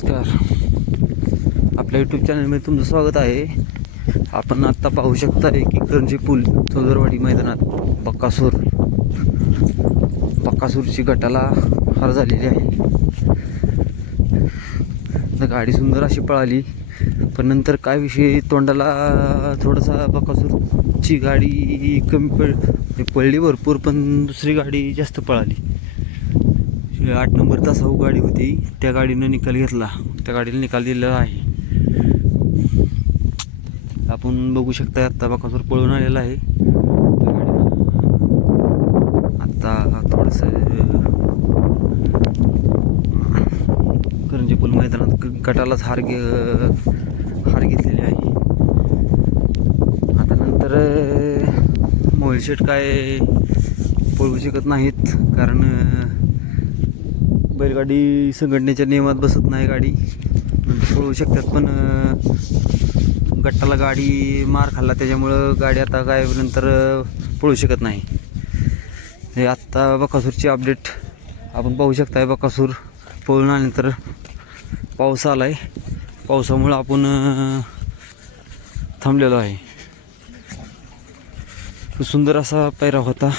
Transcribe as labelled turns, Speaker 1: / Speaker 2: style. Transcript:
Speaker 1: नमस्कार. आपल्या यूट्यूब चॅनलमध्ये तुमचं स्वागत आहे. आपण आत्ता पाहू शकता की करंजी पूल चौदरवाडी मैदानात बक्कासूर बक्कासूरची गटाला हार झालेली आहे. तर गाडी सुंदर अशी पळाली. पण नंतर काय विषय तोंडाला थोडासा बक्कासूरची गाडी कमी पड म्हणजे पळली भरपूर पण दुसरी गाडी जास्त पळाली. आठ नंबर तासाऊ गाडी होती. त्या गाडीनं निकाल घेतला. त्या गाडीला निकाल दिलेला आहे. आपण बघू शकता आत्ता बकासूर पळून आलेला आहे. त्या गाडीनं आत्ता थोडंसं करंजी पूल मैदानात गटालाच हार घे हार घेतलेली आहे. आता नंतर मोहिलशेट काय पळवू शकत नाहीत. कारण बैलगाडी संघटनेच्या नियमात बसत नाही गाडी. पळू शकतात पण गट्टाला गाडी मार खाल्ला त्याच्यामुळं गाडी आता काय नंतर पळू शकत नाही. हे आत्ता बकासूरची अपडेट आपण पाहू शकताय. बकासूर पळून आल्यानंतर पाऊस आला आहे पावसामुळं आपण थांबलेलो आहे. सुंदर असा पैरा होता.